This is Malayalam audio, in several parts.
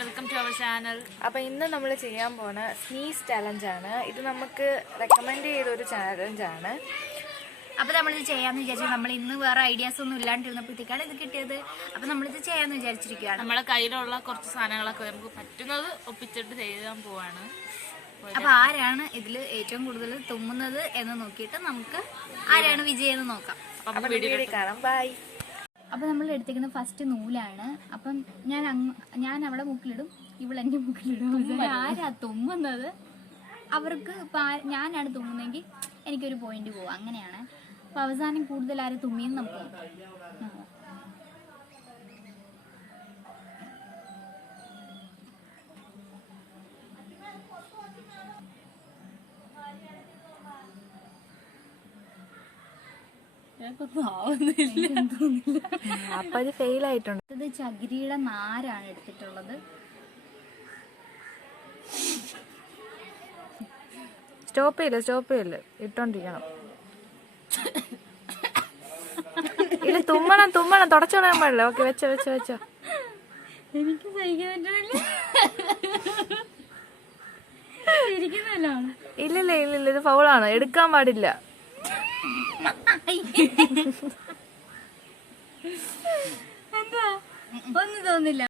Welcome to our channel. അപ്പോൾ ഇന്ന് നമ്മൾ ചെയ്യാൻ പോണ സ്നീസ് ചാലഞ്ചാണ്. ഇത് നമുക്ക് റെക്കമെൻഡ് ചെയ്ത ഒരു ചാലഞ്ചാണ്. അപ്പോൾ നമ്മളിത് ചെയ്യാമെന്ന് വിചാരിച്ചു. നമ്മൾ ഇന്ന് വേറെ ഐഡിയാസ് ഒന്നും ഇല്ലാണ്ടിരുന്നപ്പോഴത്തേക്കാണ് ഇത് കിട്ടിയത്. അപ്പോൾ നമ്മളിത് ചെയ്യാമെന്ന് വിചാരിച്ചിരിക്കുകയാണ്. നമ്മളെ കയ്യിലുള്ള കുറച്ച് സാധനങ്ങളൊക്കെ നമുക്ക് പറ്റുന്നത് ഒപ്പിച്ചിട്ട് ചെയ്യാൻ പോവാണ്. അപ്പോൾ ആരാണ് ഇതിൽ ഏറ്റവും കൂടുതൽ തുമ്മുന്നത് എന്ന് നോക്കിയിട്ട് നമുക്ക് ആരാണ് വിജയം എന്ന് നോക്കാം. അപ്പോൾ വീഡിയോ കാണാം. ബൈ. അപ്പോൾ നമ്മൾ എടുത്തേക്കുന്ന ഫസ്റ്റ് നൂലാണ്. അപ്പം ഞാൻ അവിടെ മുക്കിലിടും, ഇവളെൻ്റെ മുക്കിലിടും. ആരാ തുമ്മുന്നത് അവർക്ക് ഞാനാണ് തുമ്മുന്നതെങ്കിൽ എനിക്കൊരു പോയിന്റ് പോവും. അങ്ങനെയാണ്. അപ്പോൾ അവസാനം കൂടുതൽ ആര് തുമ്മിയെന്ന് നമുക്ക് നോക്കാം. അപ്പൊ അത് ഫെയിൽ ആയിട്ടുണ്ട്. ഇത് ചകിരിയുടെ നാരാണ് എടുത്തിട്ടുള്ളത്. സ്റ്റോപ്പ് ചെയ്യില്ല ഇട്ടോണ്ടിരിക്കണം. ഇല്ല, തുമ്മണം തുടച്ചു കളയാൻ പാടില്ല. ഓക്കെ, വെച്ചോ. എനിക്ക് സഹിക്കാൻ ഇല്ല, ഇത് ഫൗളാണ്. എടുക്കാൻ പാടില്ല. എന്താ ഒന്നും തോന്നില്ല.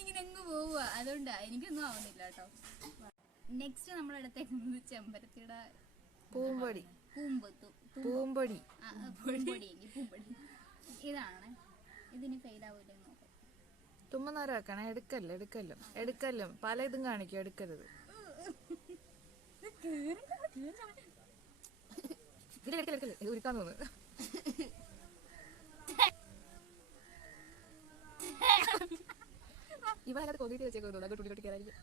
ഇങ്ങനെ പോവുക, അതുകൊണ്ടാ എനിക്കൊന്നും ആവുന്നില്ല കേട്ടോ. നെക്സ്റ്റ് നമ്മൾ എടുത്തേക്കുന്നത് ചെമ്പരത്തിയുടെ പൂമ്പൊടി. ഇതാണ്. ഇതിന് ഫെയിൽ ആവൂല നോക്കാം. തുമ്മുന്നവരെ വെക്കണം. എടുക്കല്ലും പല ഇതും കാണിക്കും. എടുക്കരുത്. ഉരുക്കാൻ തോന്നുന്നു. ഇവരത് കൊതിട്ട് വെച്ചേക്കുന്നു. കുട്ടിലോട്ട് കയറായിരിക്കും.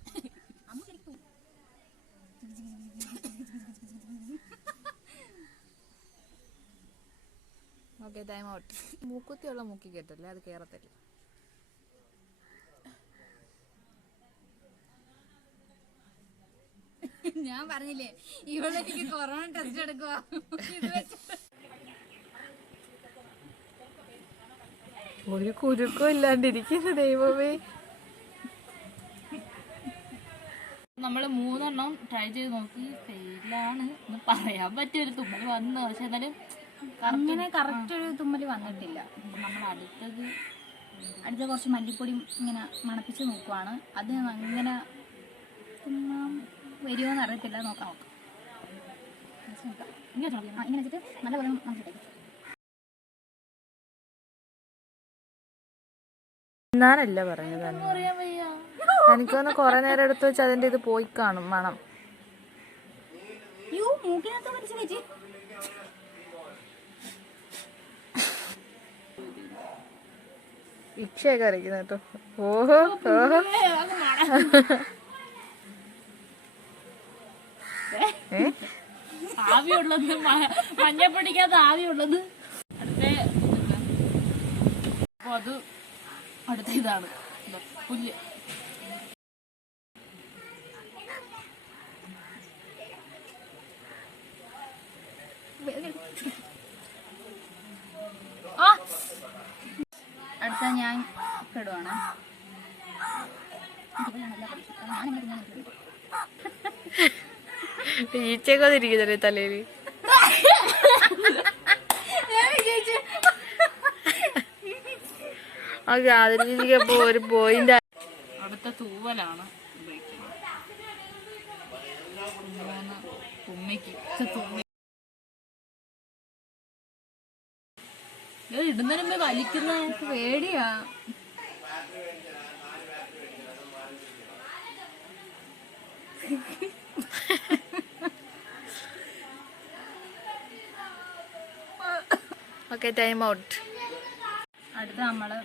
Okay, time out. മൂക്കുത്തിയുള്ള മൂക്കി കേട്ടല്ലേ, അത് കേറത്തില്ല. ഞാൻ പറഞ്ഞില്ലേ ഇവിടെ എനിക്ക് കൊറോണ ടെസ്റ്റ് എടുക്കുക. ഒരു കുരുക്കം ഇല്ലാണ്ടിരിക്കുന്നു. ദൈവമേ. നമ്മൾ 3 എണ്ണം ട്രൈ ചെയ്ത് നോക്കി. ഫെയിലാണ് എന്ന് പറയാൻ പറ്റിയ ഒരു തുമ്മൽ വന്നു. പക്ഷെ എന്നാലും അങ്ങനെ കറക്റ്റ് ഒരു തുമ്മൽ വന്നിട്ടില്ല. നമ്മൾ അടുത്ത കുറച്ച് മല്ലിപ്പൊടി ഇങ്ങനെ മണപ്പിച്ച് നോക്കുവാണ്. അത് അങ്ങനെ തുമ്മാൻ വരുമോ എന്ന് അറിയത്തില്ല. നോക്കാം. ഇങ്ങനെ വെച്ചിട്ട് നല്ലപോലെ മനസ്സിലാക്കി. ഞാനല്ല പറഞ്ഞത്. എനിക്കൊന്ന് കൊറേ നേരം എടുത്ത് വെച്ച് അതിന്റെ ഇത് പോയി കാണും മണം. ഇക്ഷയൊക്കെ അറിയിക്കുന്ന കേട്ടോ. ഓഹോ ആവിയുള്ളത്, മഞ്ഞപ്പൊടിക്കകത്ത് ആവിയുള്ളത്. അത് അടുത്ത ഇതാണ് പുല്ല്. അടുത്ത ഞാൻ ഇടുവാണ്. ഈച്ചക്കൊതിരിക്കുന്നല്ലേ തലയില്. അതിരിക്കുമ്പോ ഒരു പോയിന്റ്. അടുത്ത തൂവലാണ് ഉപയോഗിക്കുന്നത്. ഇടുന്നതിന് വലിക്കുന്ന പേടിയാ. Okay, time out. അടുത്ത നമ്മള്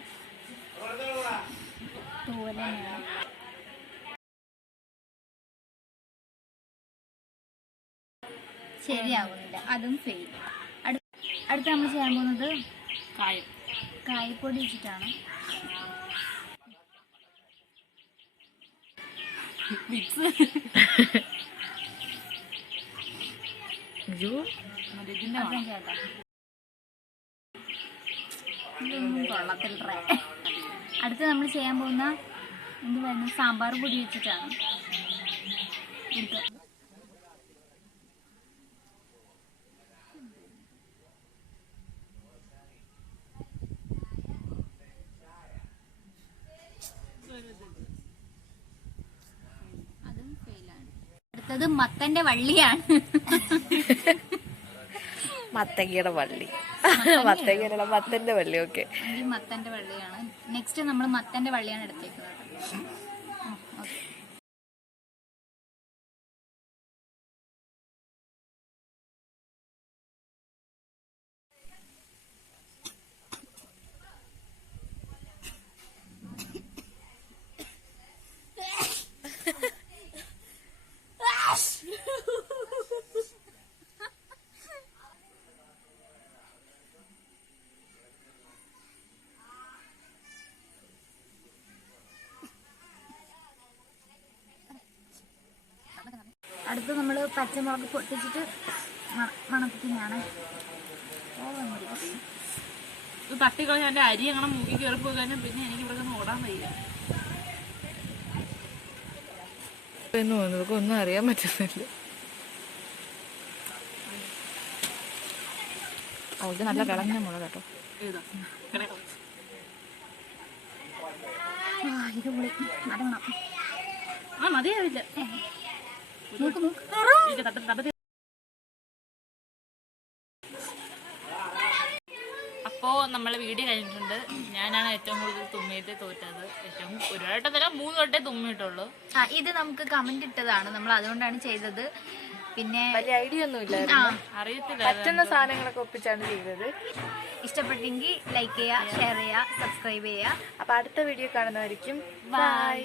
തൂവലാണ്. ശരിയാവുന്നില്ല, അതും ഫെയിൽ. അടുത്ത് നമ്മൾ ചെയ്യാൻ പോകുന്നത് കായം. കായപ്പൊടി വെച്ചിട്ടാണ്. അപ്പം ചേട്ടാ ഇതൊന്നും കൊള്ളത്തില്ല. അടുത്ത് നമ്മൾ ചെയ്യാൻ പോകുന്ന എന്ത് പറയുന്നു, സാമ്പാർ പൊടി വെച്ചിട്ടാണ്. അതും ഫെയിലാണ്. അടുത്തത് മത്തന്റെ വള്ളിയാണ്. മത്തങ്ങയുടെ വള്ളി. മത്തങ്ങയുടെ മത്തന്റെ വള്ളി. ഓക്കെ, ഈ മത്തന്റെ വള്ളിയാണ്. നെക്സ്റ്റ് നമ്മൾ മത്തന്റെ വള്ളിയാണ് എടുത്തേക്കുന്നത്. ഓക്കെ, അടുത്ത് നമ്മൾ പച്ചമുളക് പൊട്ടിച്ചിട്ട് മണപ്പിക്കുന്നതാണ്. ഇത് തട്ടിക്കളഞ്ഞ എൻ്റെ അരി അങ്ങനെ മൂക്കി കയറിപ്പോയി കഴിഞ്ഞാൽ പിന്നെ എനിക്ക് ഇവിടെ നിന്ന് ഓടാൻ വയ്യ. ഒന്നും അറിയാൻ പറ്റുന്നില്ല. ഇത് നല്ല കളഞ്ഞ മുളക് കേട്ടോ. ഇത് പൊളി, നടണം. ആ മതിയാവില്ല. അപ്പോ നമ്മളെ വീഡിയോ കഴിഞ്ഞിട്ടുണ്ട്. ഞാനാണ് ഏറ്റവും കൂടുതൽ തുമ്മിയിട്ട് തോറ്റത്. ഏറ്റവും ഒരു വട്ടത്തില്ല 3 വട്ടേ തുമ്മിയിട്ടുള്ളൂ. ഇത് നമുക്ക് കമന്റ് ഇട്ടതാണ്, നമ്മൾ അതുകൊണ്ടാണ് ചെയ്തത്. പിന്നെ വലിയ ഐഡിയ ഒന്നും ഇല്ല, അറിയത്തില്ല. പറ്റുന്ന സാധനങ്ങളൊക്കെ ഒപ്പിച്ചാണ് ചെയ്തത്. ഇഷ്ടപ്പെട്ടെങ്കിൽ ലൈക്ക് ചെയ്യുക, ഷെയർ ചെയ്യുക, സബ്സ്ക്രൈബ് ചെയ്യുക. അപ്പൊ അടുത്ത വീഡിയോ കാണുന്നതായിരിക്കും. ബൈ.